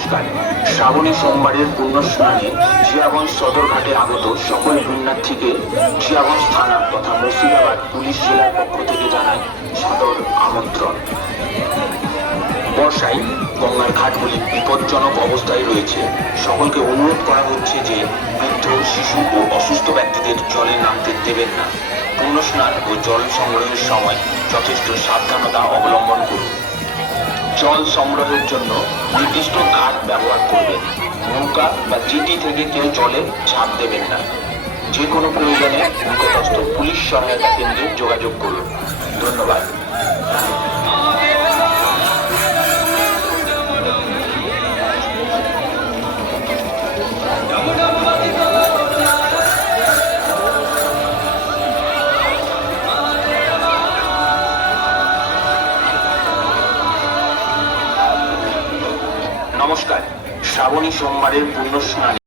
নমস্কার। শ্রাবণী সোমবারের পুণ্য স্নানে জিয়াগঞ্জ সদরঘাটে আগত সকল পুণ্যার্থীকে জিয়াগঞ্জ থানা তথা মুর্শিদাবাদ পুলিশ জেলার পক্ষ থেকে জানায় সাদর আমন্ত্রণ। বর্ষায় গঙ্গার ঘাটগুলি বিপজ্জনক অবস্থায় রয়েছে। সকলকে অনুরোধ করা হচ্ছে যে বৃদ্ধ, শিশু ও অসুস্থ ব্যক্তিদের জলে নামতে দেবেন না। পুণ্য স্নান ও জল সংগ্রহের সময় যথেষ্ট সাবধানতা অবলম্বন করুন। জল সংগ্রহের জন্য নির্দিষ্ট ঘাট ব্যবহার করবেন। নৌকা বা জিটি থেকে কেউ জলে ঝাঁপ দেবেন না। যে কোনো প্রয়োজনে নিকটস্থ পুলিশ সহায়তা কেন্দ্রে যোগাযোগ করুন। ধন্যবাদ। নমস্কার। শ্রাবণী সোমবারের পুণ্য স্নানে